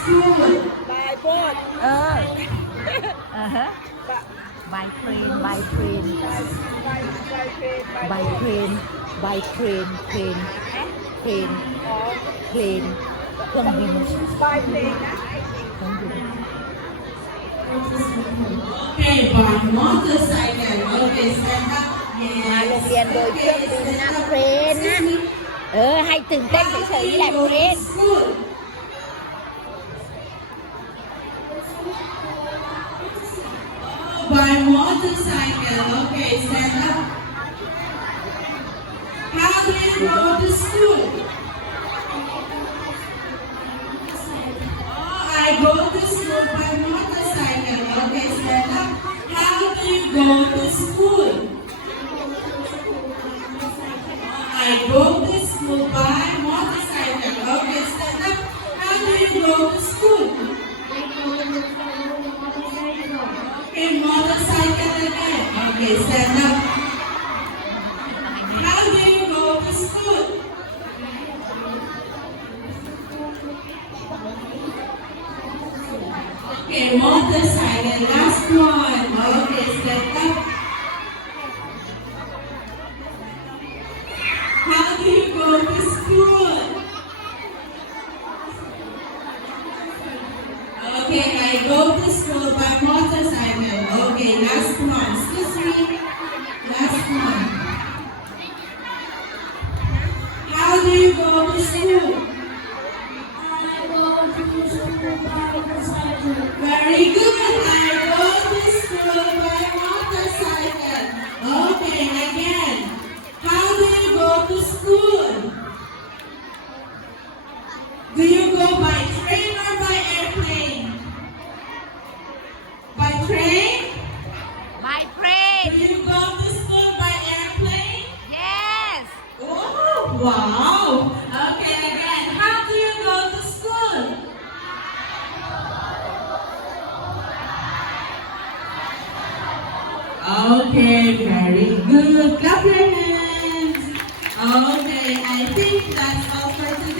By boat. Uh-huh. By train, by train, By train. by train, train, train, plane, เครื่องบิน By plane นะ เครื่องบิน Okay, by motorcycle. Okay, stand up. มาโรง Yes. เรียนโดยเครื่องบินนะเพลนนะ ให้ตื่นเต้นเฉยๆนี่แหละเพลน School. By motorcycle. Okay, stand up. How do you go to school? Oh, I go to school by motorcycle. Okay, stand up. How do you go to school? I go to school by motorcycle. Okay, stand up. How do you go to school? Okay, motorcycle again. Okay, stand up. How do you go to school? Okay, motorcycle. Last one. Okay, stand up. How do you go to school? Okay, I go to school by motorcycle. Okay, last one. Excuse me. Last one. How do you go to school? Very good. I go to school by motorcycle. Okay, again. How do you go to school? Do you go by train or by airplane? By train? by Do train you go to school by airplane? yes Oh, wow. Okay, again. How do you go to school? Okay, very good. Clap your hands. Okay, I think that's all for today.